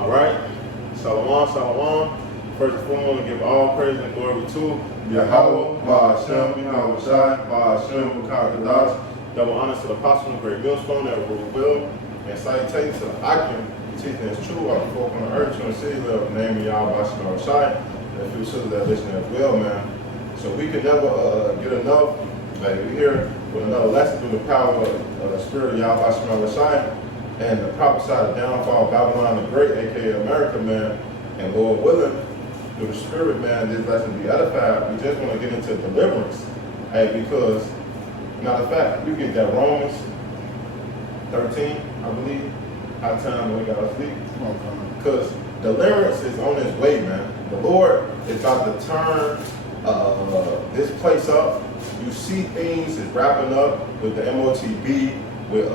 All right. Shalom, shalom. First and foremost, give all praise and glory to Yahweh, Ba'ashem, Yahweh Shai, Ba'ashem, B'Kadash. double honor to the apostle of great millstone that rule will, and salutations to the Akim, teaching is true while the folk on the earth, and cities of the name of Yahweh Ba'ashem, Shai, and a few sisters that listen as well, man. So we could never get enough. Like we're here with another lesson through the power of the spirit of Yahweh Ba'ashem, Shai, and the prophesied downfall of Babylon the Great, aka America, man. And Lord willing, through the spirit, man, this lesson be edified. We just want to get into deliverance. Hey, because, matter of fact, you get that Romans 13, I believe, high time when we got to sleep. Because deliverance is on its way, man. The Lord is about to turn this place up. You see things is wrapping up with the MOTB, with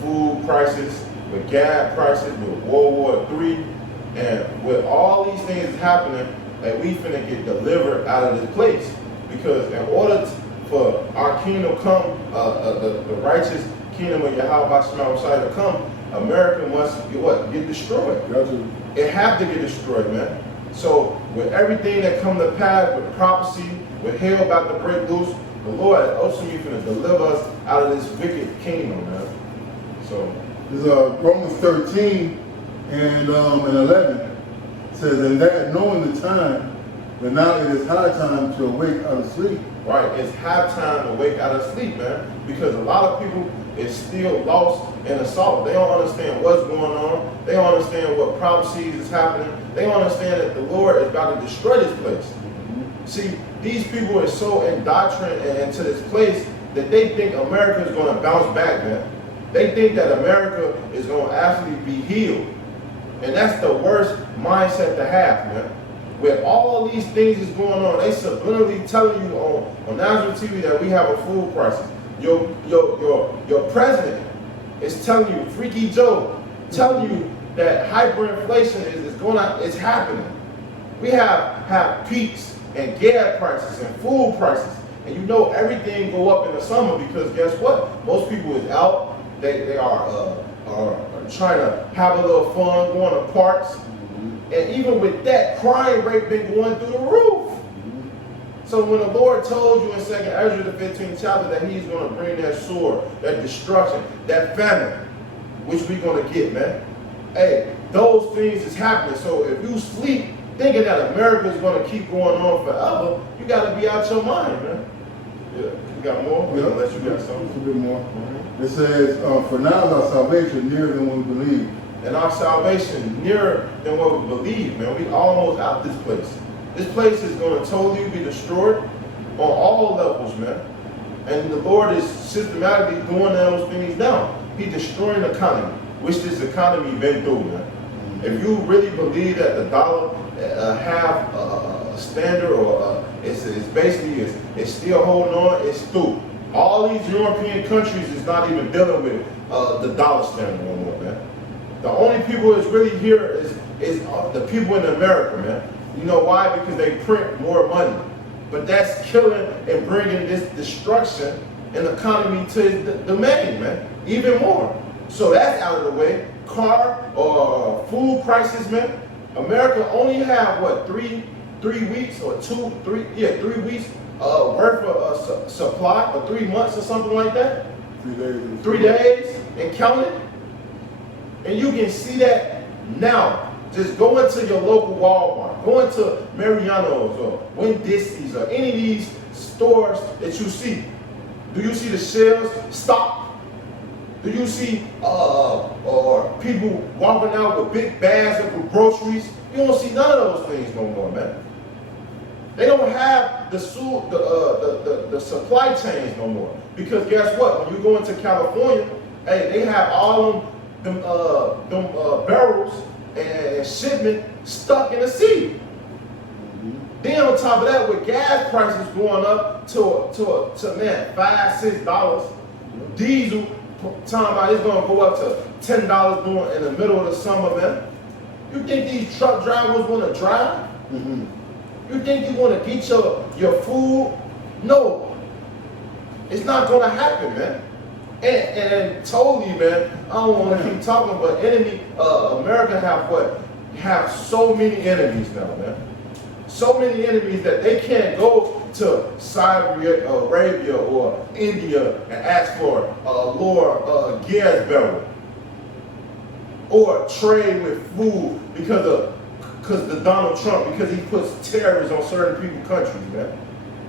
food prices, with gas prices, with World War III, and with all these things happening, that we finna get delivered out of this place. Because in order for our kingdom come, the righteous kingdom of Yahweh Ba'ashem to come, America must get destroyed. Gotcha. It have to get destroyed, man. So with everything that come to pass, with prophecy, with hell about to break loose, the Lord ultimately finna deliver us out of this wicked kingdom, man. So This is Romans 13 and 11 says, and that knowing the time, that now it is high time to awake out of sleep. right, it's high time to wake out of sleep, man. Because a lot of people is still lost in assault. They don't understand what's going on. They don't understand what prophecies is happening. They don't understand that the Lord is about to destroy this place. See, these people are so indoctrinated into this place that they think America is going to bounce back, man. They think that America is going to actually be healed. And that's the worst mindset to have, man. With all these things is going on, they subliminally telling you on national TV that we have a food crisis. Your president is telling you, Freaky Joe, telling you that hyperinflation is happening. We have peaks and gas prices and food prices. And you know everything go up in the summer because guess what? Most people is out. They are trying to have a little fun, going to parks. And even with that, crime rate been going through the roof. So when the Lord told you in 2 Ezra the 15th chapter that he's going to bring that sword, that destruction, that famine, which we're going to get, man. Hey, those things is happening. So if you sleep thinking that America is going to keep going on forever, you got to be out your mind, man. Yeah, you got more? Yeah, Unless you got something. a bit more. It says, for now is our salvation nearer than we believe. And our salvation nearer than what we believe, man. We almost out this place. This place is going to totally be destroyed on all levels, man. And the Lord is systematically doing those things now. He's destroying the economy, which this economy been through, man. If you really believe that the dollar have a standard or it's basically it's still holding on, it's through. All these European countries is not even dealing with the dollar standard no more, man. The only people that's really here is the people in America, man. You know why? Because they print more money. But that's killing and bringing this destruction in the economy to the main, man. Even more. So that's out of the way. Car or food prices, man. America only have what, three weeks or 3 weeks worth of supply, or 3 months or something like that. 3 days. 3 days and count it. And you can see that now. Just go into your local Walmart, go into Mariano's or Winn-Dixie's or any of these stores that you see. Do you see the shelves stocked? Do you see or people walking out with big bags of groceries? You don't see none of those things no more, man. They don't have the supply chains no more. Because guess what? When you go into California, hey, they have all them barrels and shipment stuck in the sea. Then on top of that, with gas prices going up to man, $5-6, diesel talking about it's gonna go up to $10 during in the middle of the summer, man. You think these truck drivers wanna drive? You think you wanna get your food? No. It's not gonna happen, man. And totally, man, I don't want to keep talking, but America have what? have so many enemies now, man. So many enemies that they can't go to Saudi Arabia or India and ask for lower gas barrel or trade with food because the Donald Trump, because he puts tariffs on certain people's countries, man.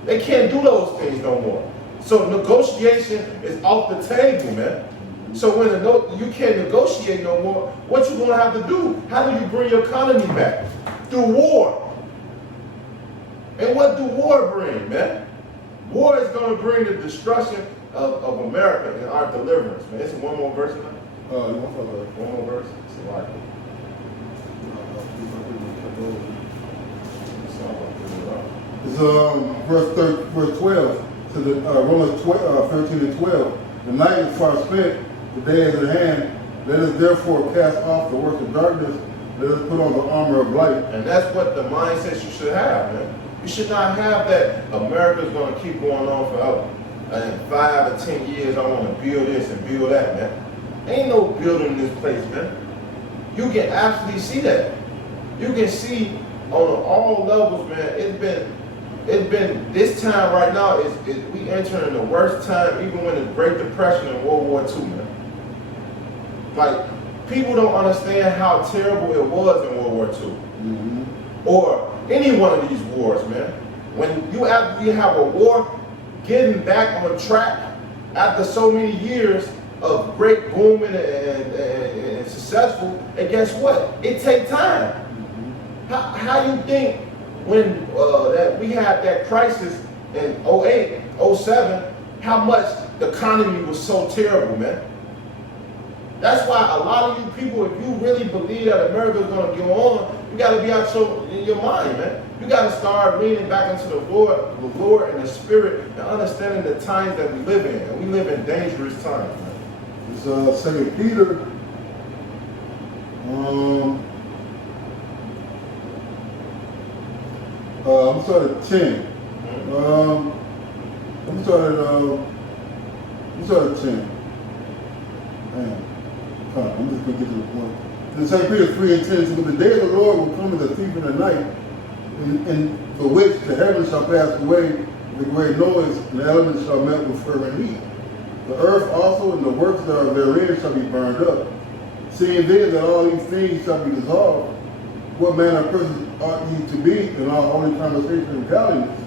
They can't do those things no more. So negotiation is off the table, man. So when you can't negotiate no more, what you gonna have to do? How do you bring your economy back? Through war. And what do war bring, man? War is gonna bring the destruction of America and our deliverance, man. It's one more verse now. One more verse. It's like verse 12 to the Romans 13 and 12. The night is far spent, the day is at hand. Let us therefore cast off the works of darkness. Let us put on the armor of light. And that's what the mindset you should have, man. You should not have that America's going to keep going on forever. And in 5 or 10 years, I want to build this and build that, man. Ain't no building in this place, man. You can actually see that. You can see on all levels, man. It's been this time right now. We entering the worst time, even when the Great Depression and World War II, man. Like, people don't understand how terrible it was in World War II, or any one of these wars, man. When you actually have a war, getting back on track after so many years of great booming and successful, and guess what? It takes time. How you think when that we had that crisis in 08, 07, how much the economy was so terrible, man? That's why a lot of you people, if you really believe that America is going to go on, you got to be out in your mind, man. You got to start leaning back into the Lord and the Spirit, and understanding the times that we live in. And we live in dangerous times, man. It's 2 Peter. I'm starting at 10. I'm starting at 10. Man. I'm just going to get to the point. In 2 Peter 3 and 10, it says, "But the day of the Lord will come as a thief in the night, in the which the heavens shall pass away with a great noise, and the elements shall melt with fervent heat. The earth also and the works that are therein shall be burned up. Seeing then that all these things shall be dissolved, what manner of persons ought ye to be in all holy conversation and godliness,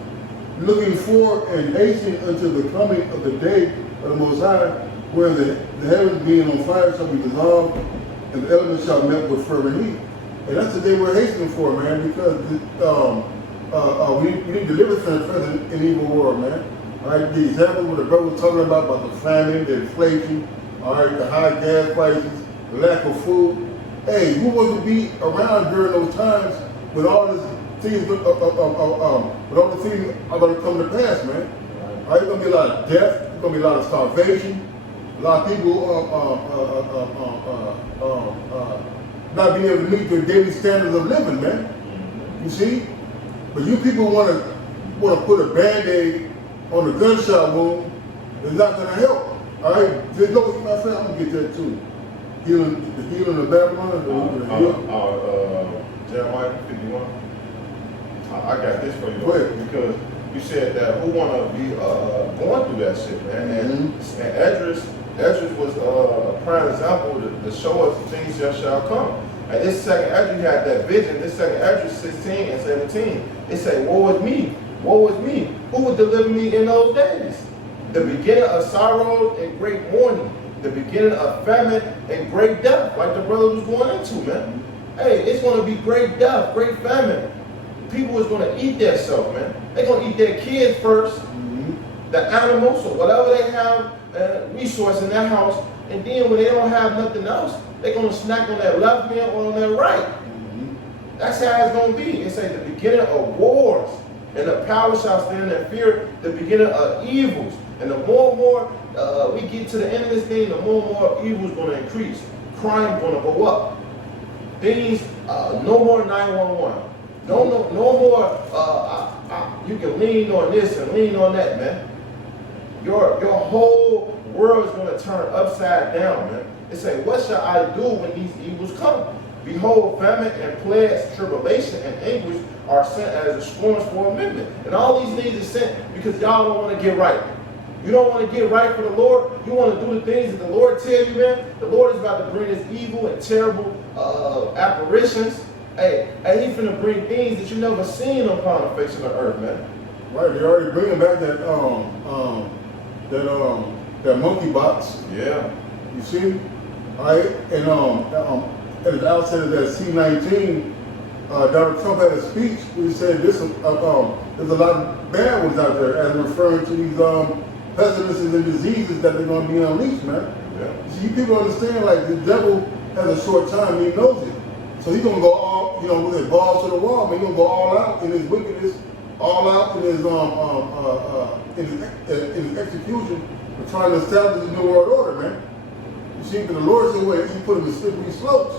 looking for and hastening unto the coming of the day of the Most High, where the heavens being on fire shall be dissolved, and the elements shall melt with fervent heat." And that's the day we're hastening for, man, because we need deliverance from the present and evil world, man. All right, the example what the brother was talking about the famine, the inflation, all right, the high gas prices, the lack of food. Hey, who wants to be around during those times with all these things, with all the things are going to come to pass, man? All right, there's going to be a lot of death, there's going to be a lot of starvation, a lot of people not being able to meet their daily standards of living, man. You see? But you people want to put a Band-Aid on the gunshot wound. It's not going to help. All right? Just look at my friend, I'm going to get that too. The healing of Babylon. Jeremiah 51. I got this for you. Go ahead. Because you said that who want to be going through that shit, man. And Esdras was a prime example to show us things that shall come. And this second Esdras had that vision. This second Esdras 16 and 17. It say, "Woe is me, woe is me. Who would deliver me in those days? The beginning of sorrow and great mourning. The beginning of famine and great death," like the brother was going into, man. Hey, it's going to be great death, great famine. People is going to eat themselves, man. They're going to eat their kids first, the animals or whatever they have resource in their house, and then when they don't have nothing else, they're going to snack on their left hand or on their right. That's how it's going to be. It says the beginning of wars, and the power shall stand in fear, the beginning of evils. And the more and more we get to the end of this thing, the more and more evil is going to increase. Crime going to go up. Things, no more 911. No more, you can lean on this and lean on that, man. Your whole world is going to turn upside down, man. It say, what shall I do when these evils come? Behold, famine and plagues, tribulation and anguish are sent as assurance for amendment. And all these things are sent because y'all don't want to get right. You don't want to get right for the Lord. You want to do the things that the Lord tell you, man. The Lord is about to bring his evil and terrible apparitions. Hey, he finna bring things that you never seen upon the face of the earth, man. Right, they already bringing back that monkey box. Yeah. You see? All right, and at the outset of that C-19, Donald Trump had a speech where he said there's a lot of bad ones out there, as referring to these pestilences and diseases that they're going to be unleashed, man. Yeah. See, people understand, like, the devil has a short time, he knows it. So he's going to go all, with his balls to the wall, man. He's going to go all out in his wickedness, all out in his execution of trying to establish the New World Order, man. You see, the Lord said, well, he put him in slippery slopes.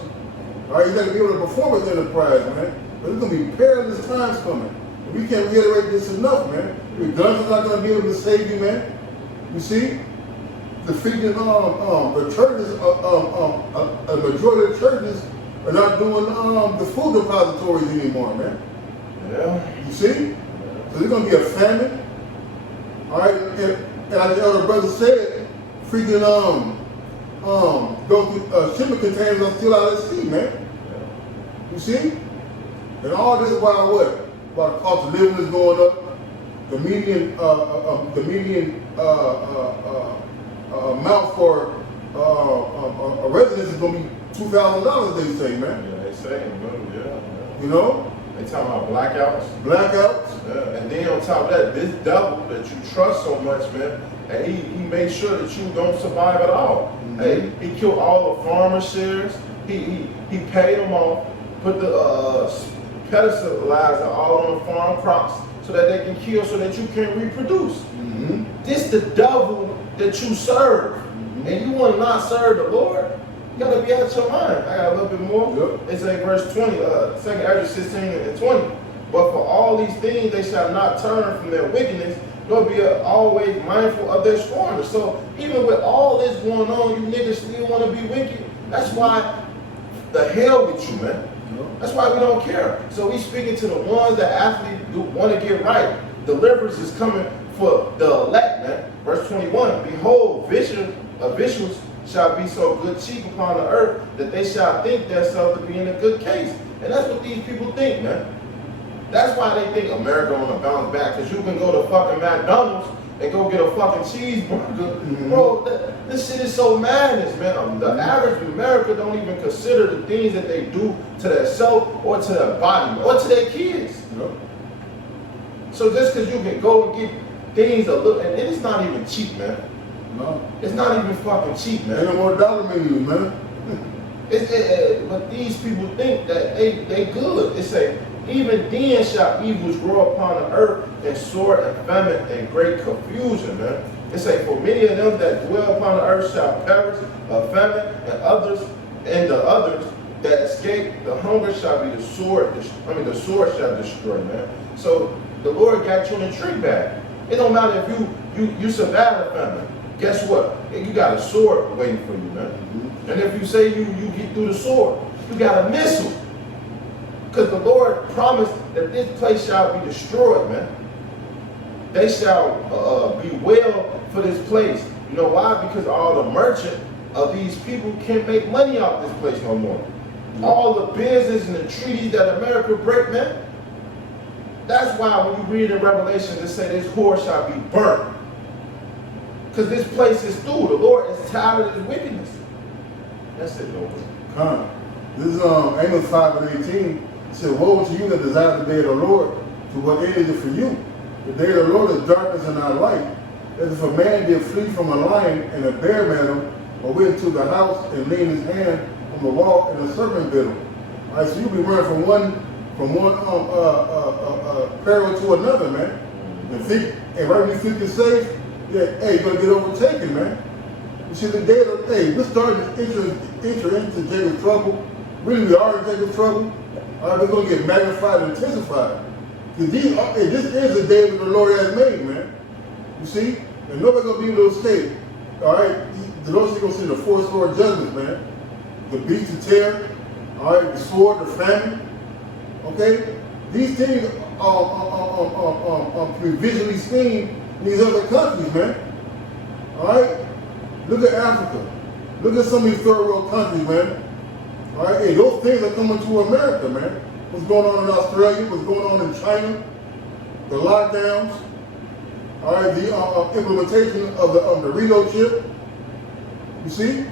All right, he's got to be able to perform his enterprise, man. But there's going to be perilous times coming. We can't reiterate this enough, man. Your guns are not going to be able to save you, man. You see, the freaking the churches, a majority of the churches are not doing the food depositories anymore, man. Yeah. You see? So there's going to be a famine. All right, and like the elder brother said, freaking those shipping containers are still out at sea, man. You see? And all this is why what? While the cost of living is going up, the median amount for a residence is going to be $2,000, they say, man. Yeah, they say, yeah. You know? They talking about blackouts. Blackouts. Yeah. And then on top of that, this devil that you trust so much, man, and he made sure that you don't survive at all. Mm-hmm. Hey, he killed all the farmer shares. He paid them off, put the pesticides all on the farm crops so that they can kill, so that you can reproduce. Mm-hmm. This the devil that you serve. Mm-hmm. And you want to not serve the Lord? You gotta be out your mind. I got a little bit more. Yep. It's like verse 20, 2 Ezra 16 and 20. But for all these things they shall not turn from their wickedness, nor be always mindful of their scorners. So even with all this going on, you niggas still want to be wicked. That's why the hell with you, man. That's why we don't care. So we speaking to the ones that actually want to get right. Deliverance is coming for the elect, man. Verse 21, behold, vicious shall be so good cheap upon the earth that they shall think themselves to be in a good case. And that's what these people think, man. That's why they think America on a bounce back, because you can go to fucking McDonald's and go get a fucking cheeseburger. Mm-hmm. Bro, this shit is so madness, man. The average America don't even consider the things that they do to their self or to their body or to their kids. Yep. So just because you can go and get things a little, and it's not even cheap, man. No. It's not even fucking cheap, man. Ain't no more dollar menus, man. But these people think that they good. It say, even then shall evils grow upon the earth, and sword and famine and great confusion, man. It say, for many of them that dwell upon the earth shall perish of famine, and the others that escape the hunger shall be the sword shall destroy, man. So the Lord got you in a trick bag. It don't matter if you survive a famine. Guess what? You got a sword waiting for you, man. Mm-hmm. And if you say you get through the sword, you got a missile. Because the Lord promised that this place shall be destroyed, man. They shall be well for this place. You know why? Because all the merchant of these people can't make money off this place no more. Mm-hmm. All the business and the treaties that America break, man. That's why when you read in Revelation, it say this whore shall be burnt. Because this place is through. The Lord is tired of his wickedness. That's it, Lord. This is Amos 5:18. It said, woe to you that desire the day of the Lord, to what end is it for you? The day of the Lord is darkness and not light. As if a man did flee from a lion and a bear met him, or went to the house and leaned his hand on the wall and a serpent bit him. All right, so you'll be running from one peril to another, man. And right when you think you're safe, yeah, hey, you're gonna get overtaken, man. You see, the day of the day, we're starting to enter into Jacob's trouble. Really, we are in Jacob's trouble. We're gonna get magnified and intensified. Because this is the day that the Lord has made, man. You see, and nobody's gonna be able to escape. All right, the Lord's gonna send the four sword judgments, man. The beast of terror, all right, the sword, the famine, okay? These things can be visually seen in these other countries, man. All right? Look at Africa. Look at some of these third world countries, man. All right? Hey, those things are coming to America, man. What's going on in Australia? What's going on in China? The lockdowns. All right? The implementation of the Rito chip. You see?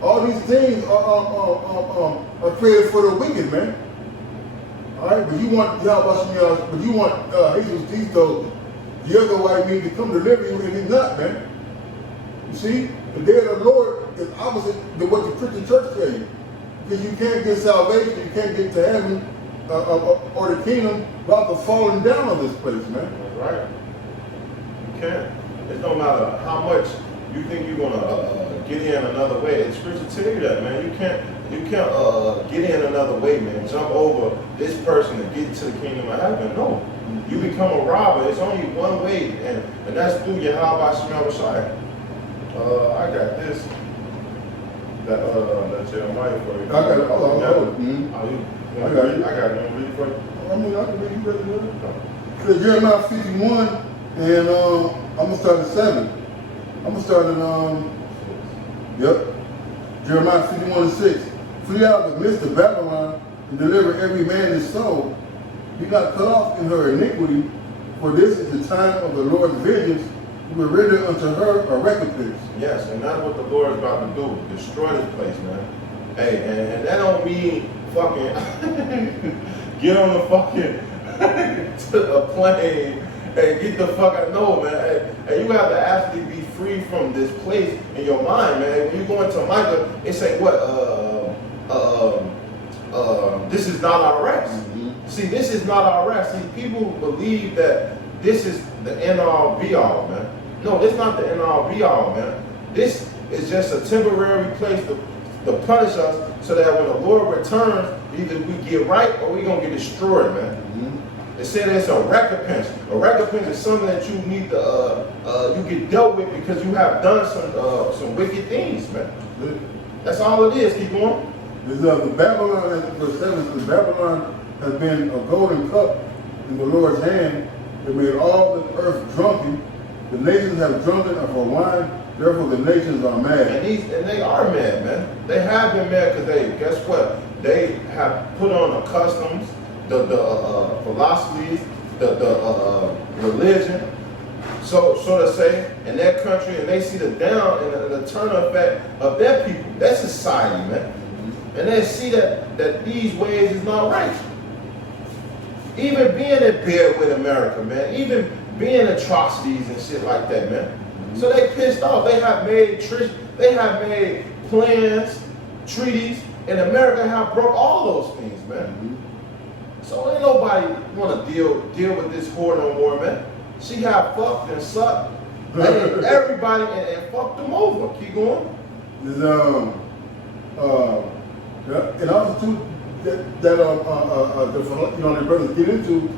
All these things are created for the wicked, man. All right, but you want Jesus Cristo, the other white man, to come deliver you, and he's not, man. You see, the day of the Lord is opposite to what the Christian church tells you, because you can't get salvation, you can't get to heaven or the kingdom without the falling down of this place, man. That's right. You can't. It don't matter how much you think you're gonna get in another way. The scripture tell you that, man. You can't get in another way, man. Jump over this person to get to the kingdom of heaven. No. You become a robber. It's only one way, and that's through Yahweh Shema Shai. I got this. That Jeremiah for you. I got it. Hold on. I got it. You want to read it for you? I mean, I can read you better than that. So Jeremiah 51, and I'm gonna start at 7. I'm gonna start at Jeremiah 51 and 6. Flee out of the midst of Babylon and deliver every man his soul. Be not cut off in her iniquity, for this is the time of the Lord's vengeance. He will render unto her a recompense. Yes, and that's what the Lord is about to do. Destroy this place, man. Hey, and that don't mean fucking get on the fucking to a plane and get the fuck out. No, man. Hey, you have to actually be free from this place in your mind, man. When you go into Micah, it say what? This is not our rest. Mm-hmm. See, this is not our rest. See, people believe that this is the end all be all, man. No, this is not the end all be all, man. This is just a temporary place to punish us so that when the Lord returns, either we get right or we're going to get destroyed, man. Mm-hmm. It said it's a recompense. A recompense is something that you need to, you get dealt with because you have done some wicked things, man. That's all it is. Keep going. The Babylon, verse 7 says, Babylon has been a golden cup in the Lord's hand. It made all the earth drunken. The nations have drunken of her wine. Therefore, the nations are mad. And they are mad, man. They have been mad because guess what? They have put on the customs, the philosophies, the religion, so to say, in their country, and they see the down and the turn effect of their people, their society, man. And they see that these ways is not right. Even being in bed with America, man. Even being atrocities and shit like that, man. So they pissed off. They have made plans, treaties, and America have broke all those things, man. So ain't nobody want to deal with this whore no more, man. She have fucked and sucked everybody and fucked them over. Keep going. And also too, the brothers get into,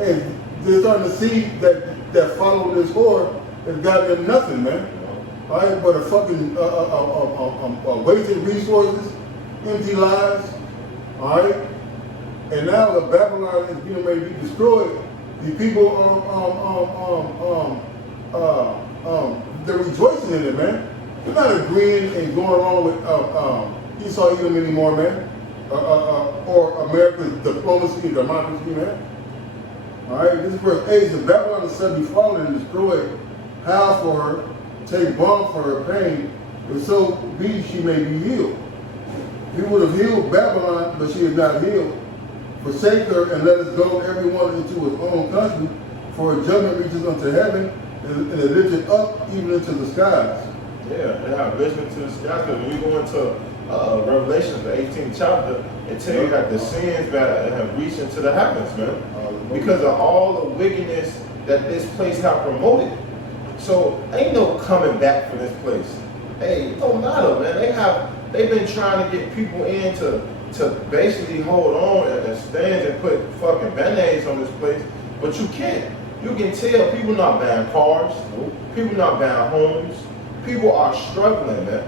and they're starting to see that following this whore has got them nothing, man. All right, but a fucking wasted resources, empty lives. All right, and now the Babylon is getting ready to be destroyed. The people they're rejoicing in it, man. They're not agreeing and going along with Esau Edom anymore, man. Or America's diplomacy and democracy, man. All right, this is verse 8. The Babylon is suddenly fallen and destroyed. Howl for her, take balm for her pain, if so be she may be healed. He would have healed Babylon, but she is not healed. Forsake her and let us go everyone into his own country, for her judgment reaches unto heaven and it lifted up even into the skies. Yeah, they have vision to the skies. Because when we go into Revelation, the 18th chapter, it tells you that the sins that have reached into the heavens, man. Because of all the wickedness that this place have promoted. So ain't no coming back for this place. Hey, it don't matter, man. They've been trying to get people in to basically hold on and stand and put fucking band-aids on this place, but you can't. You can tell people not buying cars, people not buying homes, people are struggling, man.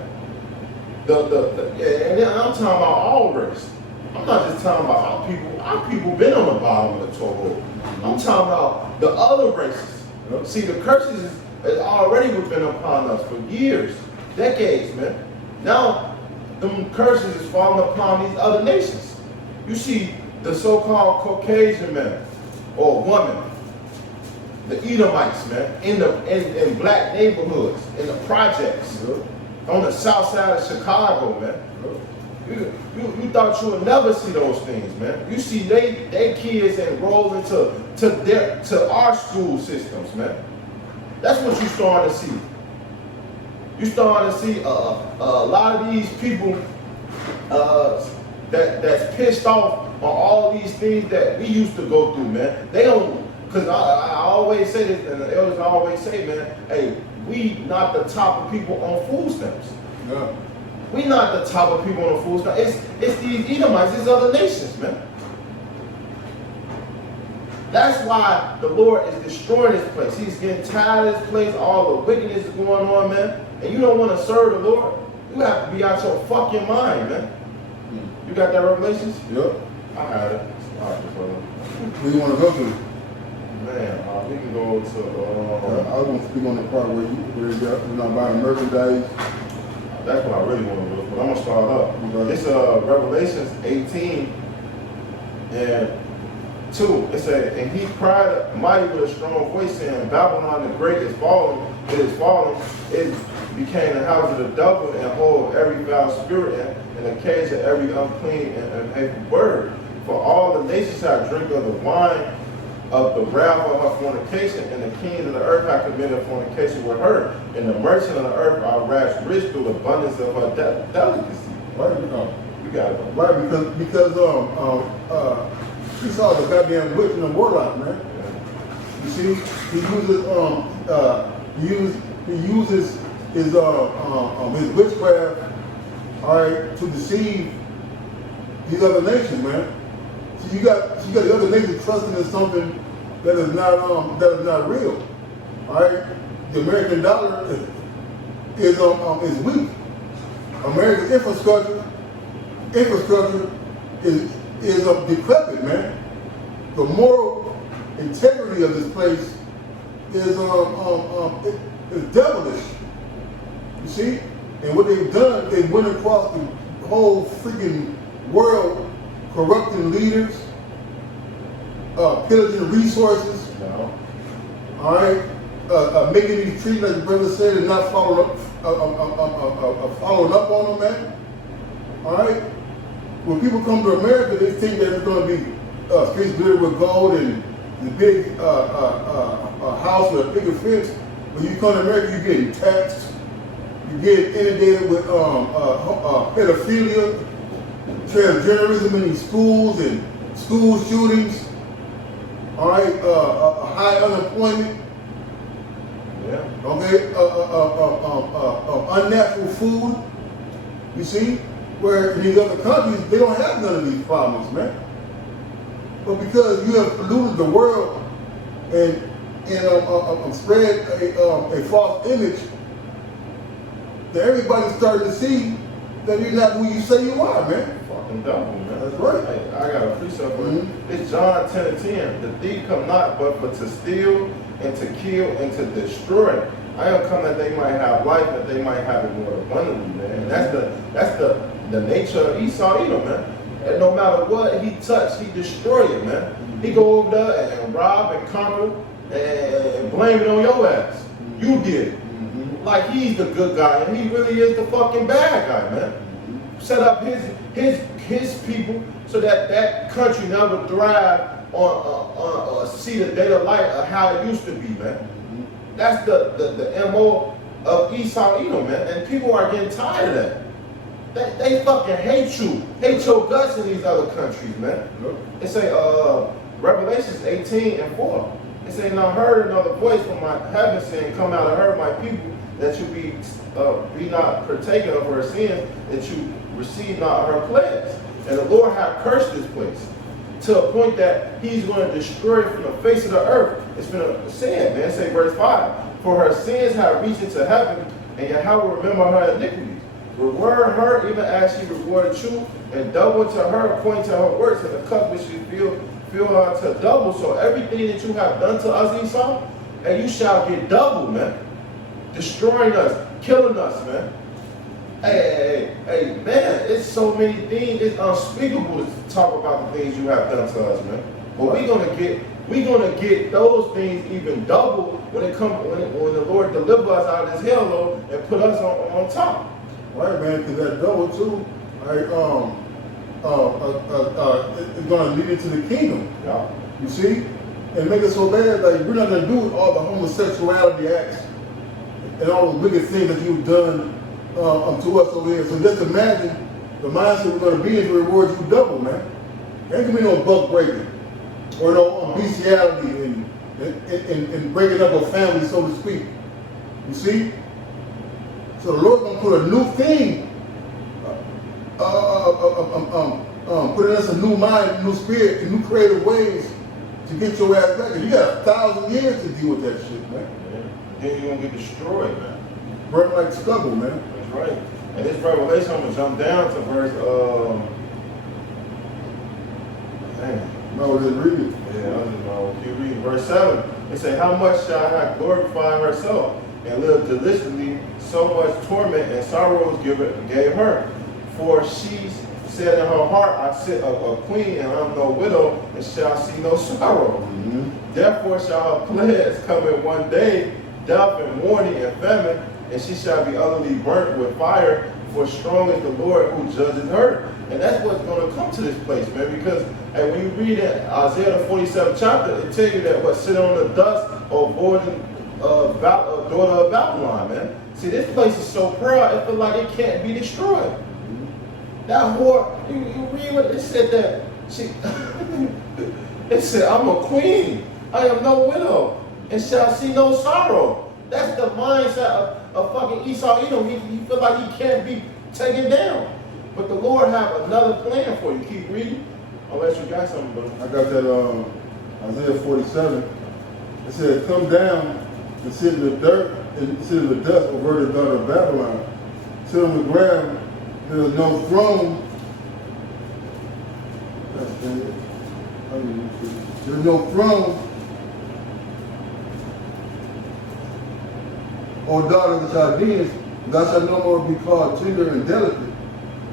And I'm talking about all race. I'm not just talking about our people. Our people been on the bottom of the toehold. I'm talking about the other races. See, the curses is already been upon us for years, decades, man. Now, them curses is falling upon these other nations. You see the so-called Caucasian man or woman, the Edomites, man, in black neighborhoods, in the projects, on the south side of Chicago, man. You thought you would never see those things, man. You see they kids enrolled into our school systems, man. That's what you starting to see. You starting to see a lot of these people that's pissed off on all these things that we used to go through, man. They don't, because I always say this, and the elders always say, man, hey, we not the top of people on food stamps. Yeah. We not the top of people on the food stamps. It's these Edomites, these other nations, man. That's why the Lord is destroying this place. He's getting tired of this place. All the wickedness is going on, man. And you don't want to serve the Lord. You have to be out your fucking mind, man. You got that Revelations? Yep. I had it. All right, brother. Where you want to go to? Man, we can go to. I was going to speak on the part where you're not buying merchandise. That's what I really want to do. But I'm gonna start up. Okay. It's Revelations 18 and 2. It said, and he cried mighty with a strong voice, saying, Babylon the great is fallen. It is fallen. It became the house of the devil and hold every foul spirit and the cage of every unclean and hateful word. For all the nations have drink of the wine of the wrath of her fornication, and the kings of the earth have committed fornication with her, and the merchants of the earth are waxed rich through the abundance of her delicacy. Right? You got it. Right, because he saw the goddamn witch and the warlock, man. You see, he uses his witchcraft, all right, to deceive these other nations, man. So you got the other nations trusting in something that is not real. All right, the American dollar is weak. America's infrastructure is decrepit, man. The moral integrity of this place is devilish. You see, and what they've done, they went across the whole freaking world, corrupting leaders, pillaging resources. No. All right, making these treaties, like the brother said, and not following up on them, man. All right. When people come to America, they think that it's going to be streets glittered with gold and the big house with a bigger fence. When you come to America, you're getting taxed. You get inundated with pedophilia, transgenderism in these schools and school shootings. All right, high unemployment. Yeah. Okay, unnatural food. You see, where in these other countries they don't have none of these problems, man. But because you have polluted the world and spread a false image, that everybody's starting to see that you're not who you say you are, man. Fucking devil, man. That's right. Hey, I got a precept for it. It's John 10 and 10. The thief come not but for to steal and to kill and to destroy. I am come that they might have life, that they might have it more abundantly, man. And that's the nature of Esau Edom, man. And no matter what he touched, he destroyed it, man. He go over there and rob and conquer and blame it on your ass. You did it. Like he's the good guy, and he really is the fucking bad guy, man. Set up his people so that country never thrive on see the day of light of how it used to be, man. That's the MO of Esau Edom, man. And people are getting tired of that. They fucking hate you. Hate your guts in these other countries, man. It say Revelations 18 and 4. It say, and I heard another voice from my heaven saying, come out of her, my people, that you be not partaken of her sins, that you receive not her plagues. And the Lord hath cursed this place to a point that he's going to destroy it from the face of the earth. It's been a sin, man. Say verse 5. For her sins have reached into heaven, and Yahweh will remember her iniquities. Reward her even as she rewarded you, and double to her according to her works, and the cup which you fill her to double. So everything that you have done to us, Esau, and you shall get double, man. Destroying us, killing us, man. Hey, man, it's so many things. It's unspeakable to talk about the things you have done to us, man. But we're gonna get those things even double when when the Lord delivers us out of this hell, Lord, and put us on top. Right, man, because that double too, right, it's gonna lead into the kingdom. Yeah. You see? And make it so bad, like we're not gonna do all the homosexuality acts and all the wicked things that you've done to us over here. So just imagine the mindset we're gonna be in to reward you double, man. There ain't gonna be no buck breaking or no bestiality and breaking up a family, so to speak. You see? So the Lord gonna put a new thing, put in us a new mind, new spirit, and new creative ways to get your ass back. And you got 1,000 years to deal with that shit, man. Yeah. Then you're gonna get destroyed, man. Burn like stubble, man. That's right. And this Revelation, I'm gonna jump down to verse No, just read it. Yeah, I just know. Keep reading. Verse 7. It say, how much shall have glorified herself and lived deliciously, so much torment and sorrows gave her. For she said in her heart, I sit a queen, and I'm no widow, and shall see no sorrow. Mm-hmm. Therefore shall her plagues come in one day, death and mourning and famine, and she shall be utterly burnt with fire, for strong is the Lord who judges her. And that's what's going to come to this place, man, because when you read it, Isaiah the 47th chapter, it tells you that what sit on the dust or boarding daughter of Babylon, man. See, this place is so proud, it feels like it can't be destroyed. That whore, you read what it said that she, it said, I'm a queen, I am no widow, and shall see no sorrow. That's the mindset of fucking Esau. You know, he feel like he can't be taken down. But the Lord have another plan for you. Keep reading, unless you got something, brother. I got that Isaiah 47. It said, come down and sit in the dirt and sit in the dust, O virgin daughter of Babylon. Sit on the ground, there is no throne. There is no throne. O daughter of the Chaldeans, thou shalt no more be called tender and delicate.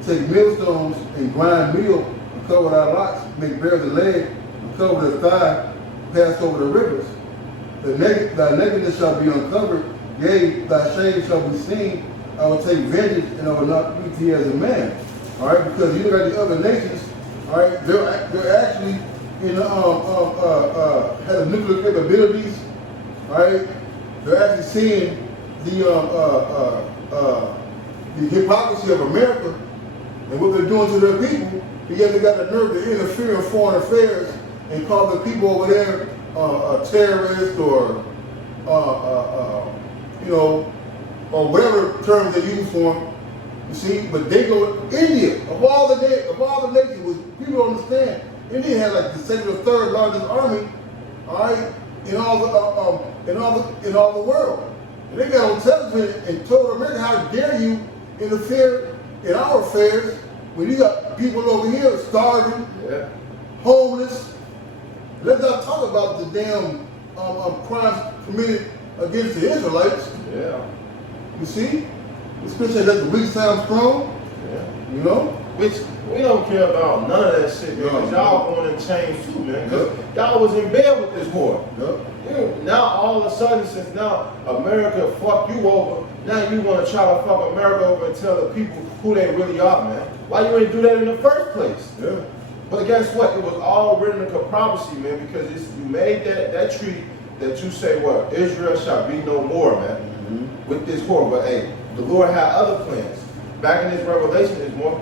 Take millstones and grind meal and cover thy locks, make bare the leg and cover the thigh, pass over the rivers. Thy nakedness shall be uncovered, yea, thy shame shall be seen. I will take vengeance and I will not treat thee as a man. All right, because you look at the other nations, all right, they're actually have nuclear capabilities. All right, they're actually seeing the hypocrisy of America and what they're doing to their people, but yet they got the nerve to interfere in foreign affairs and call the people over there terrorists or or whatever terms they use for them. You see, but they go India of all the nations. Which people don't understand. India had like the second or third largest army, all right, in all the world. And they got on television and told America, how dare you interfere in our affairs when you got people over here starving, homeless. Let's not talk about the damn crimes committed against the Israelites. Yeah. You see? The scripture says that the weak sound strong. Yeah. You know? Which we don't care about none of that shit, man. Because y'all going in chains too, man. Because y'all was in bed with this whore. Now all of a sudden, since now America fucked you over, now you want to try to fuck America over and tell the people who they really are, man. Why you ain't do that in the first place? Yeah. But guess what? It was all written in prophecy, man, because you made that treaty that you say, what, Israel shall be no more, man, with this whore. But hey, the Lord had other plans. Back in this Revelation, there's more.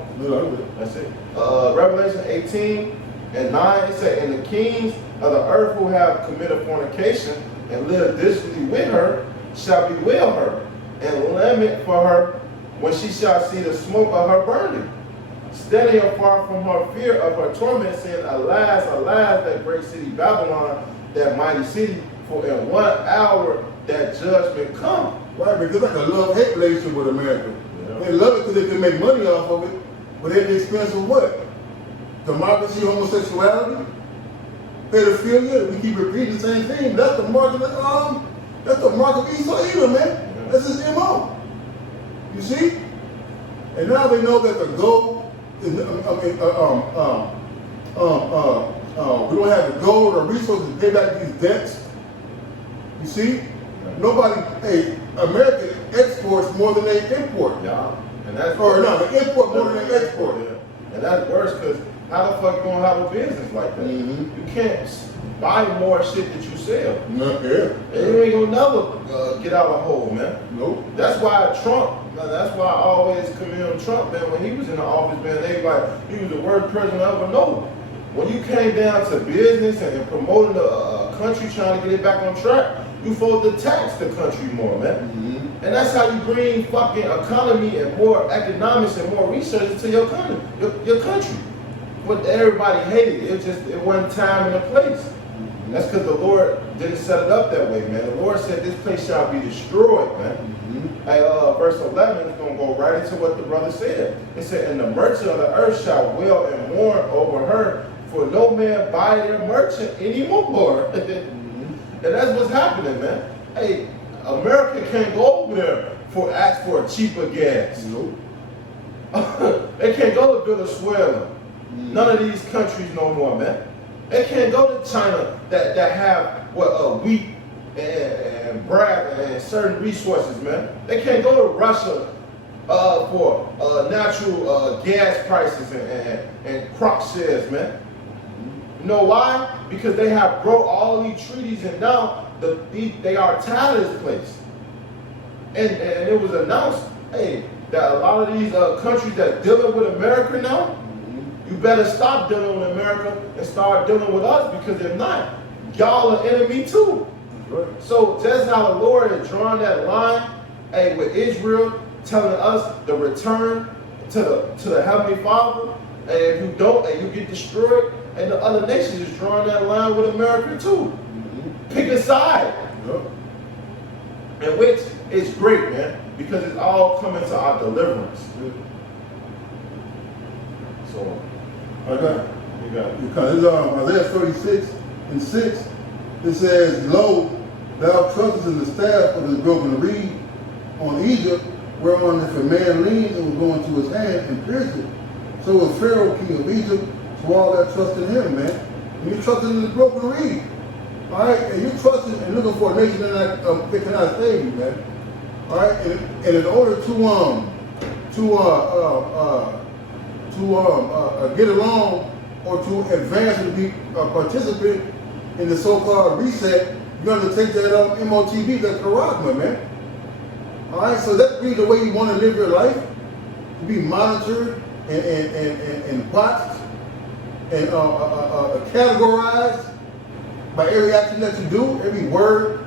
That's it. Revelation 18 and 9, it said, and the kings of the earth who have committed fornication and lived dismally with her shall bewail her and lament for her when she shall see the smoke of her burning, standing afar from her fear of her torment, saying, alas, alas, that great city Babylon, that mighty city, for in 1 hour that judgment come. Right, because it's like a love-hate relationship with America. Yeah. They love it because they can make money off of it, but at the expense of what? Democracy, homosexuality, pedophilia. We keep repeating the same thing. That's the mark of Esau Edom, man. Yeah. That's his MO. You see? And now they know that the gold, we don't have the gold or resources to pay back these debts. You see? Nobody, America exports more than they import. Yeah. And that's they import more than they export. Yeah. And that's worse because how the fuck you gonna have a business like that? Mm-hmm. You can't buy more shit that you sell. No, yeah. And you ain't gonna never get out of the hole, man. Nope. That's why that's why I always commend Trump, man. When he was in the office, man, they like, he was the worst president I ever know. When you came down to business and promoting a country, trying to get it back on track, you supposed to tax the country more, man. Mm-hmm. And that's how you bring fucking economy and more economics and more research into your country. Your country. But everybody hated it. It wasn't time and a place. Mm-hmm. That's because the Lord didn't set it up that way, man. The Lord said this place shall be destroyed, man. Mm-hmm. Hey, verse 11 is going to go right into what the brother said. It said, and the merchant of the earth shall wail and mourn over her, for no man buy their merchant anymore. And that's what's happening, man. Hey, America can't go over there ask for cheaper gas. Nope. They can't go to Venezuela. None of these countries no more, man. They can't go to China that have wheat and bread and certain resources, man. They can't go to Russia for natural gas prices and crop shares, man. You know why? Because they have broke all these treaties and now they are tired of this place. And it was announced, hey, that a lot of these countries that dealing with America now, you better stop dealing with America and start dealing with us, because if not, y'all are enemy too. Right. So just how the Lord is drawing that line, hey, with Israel telling us to return to the Heavenly Father, and if you don't, and you get destroyed, and the other nations is drawing that line with America too. Pick a side. Yep. And which is great, man, because it's all coming to our deliverance. So, Okay. You got it. Because it's Isaiah 36:6, it says, Lo, thou trustest in the staff of his broken reed on Egypt, whereon if a man leaned, it would go into his hand and pierce it. So was Pharaoh, king of Egypt, to all that trust in him, man. And you trusted in the broken reed. All right, and you're trusting and looking for a nation that cannot save you, man. All right, and in order to get along or to advance and be a participant in the so-called reset, you're going to take that MOTB, that charagma, man. All right, so that's really the way you want to live your life, to be monitored and watched and categorized by every action that you do, every word,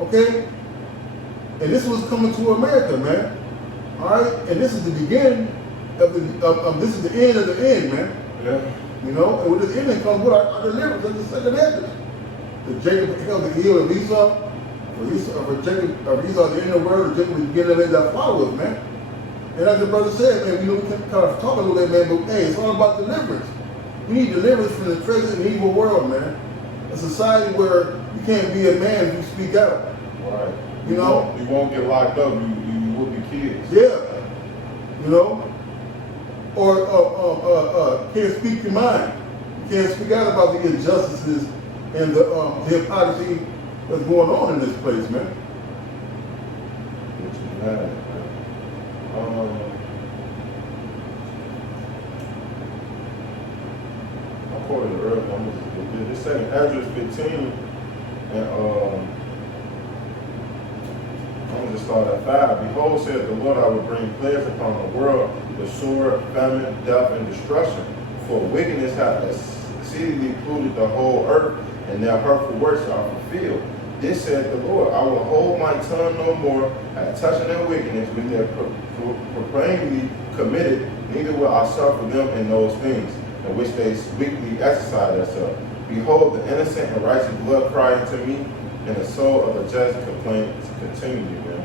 okay? And this was coming to America, man. All right, and this is the beginning of this is the end of the end, man. Yeah. You know, and with this ending comes what our deliverance of the second advent. The Jacob held the heel of Esau, for Jacob of Esau the end of the world, or Jacob was beginning of that followers, man. And as the brother said, man, we can kind of talk a little bit, man, but hey, it's all about deliverance. We need deliverance from the present and evil world, man. A society where you can't be a man if you speak out. Right. You know? You won't get locked up, you will be kids. Yeah. You know? Or can't speak your mind. You can't speak out about the injustices and the hypocrisy that's going on in this place, man. Which is bad, man. I quoted it earlier. This second Ezra 15, and I'm going to just start at 5. Behold, said the Lord, I will bring plagues upon the world, the sword, famine, death, and destruction. For wickedness hath exceedingly polluted the whole earth, and their hurtful works are fulfilled. This said the Lord, I will hold my tongue no more at touching their wickedness, which they proclaimingly committed, neither will I suffer them in those things, in which they weakly exercise themselves. Behold, the innocent and righteous blood cry unto me, and the soul of the just complains continually, man.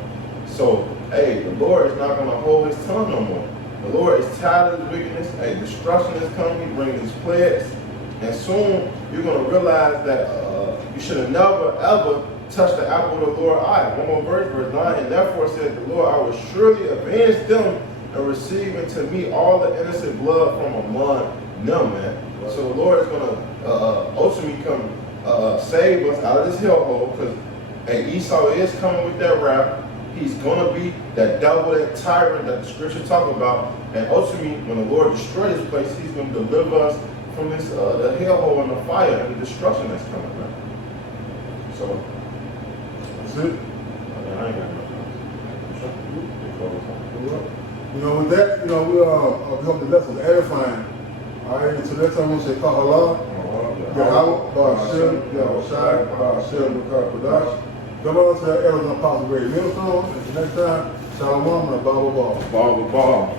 So, hey, the Lord is not going to hold his tongue no more. The Lord is tired of his wickedness. Hey, destruction is coming. He brings his plagues. And soon you're going to realize that you should have never, ever touched the apple of the Lord's eye. One more verse, verse 9. And therefore said the Lord, I will surely avenge them and receive into me all the innocent blood from among them, man. So the Lord is going to ultimately come save us out of this hellhole, because hey, Esau is coming with that wrath. He's going to be that devil, that tyrant that the scripture talk about. And ultimately, when the Lord destroys this place, he's going to deliver us from this the hellhole and the fire and the destruction that's coming, man. So, That's it. I ain't got nothing else. You know, with that, you know, we hope the lesson was edifying. All right, so next time we'll say Kahala, Yahweh, Ba'ashem, Yahushai, Ba'ashem, B'kar Kodash. Come on to the elders and apostle grade millstone. Until next time, Shalom and Baba Ball. Ball.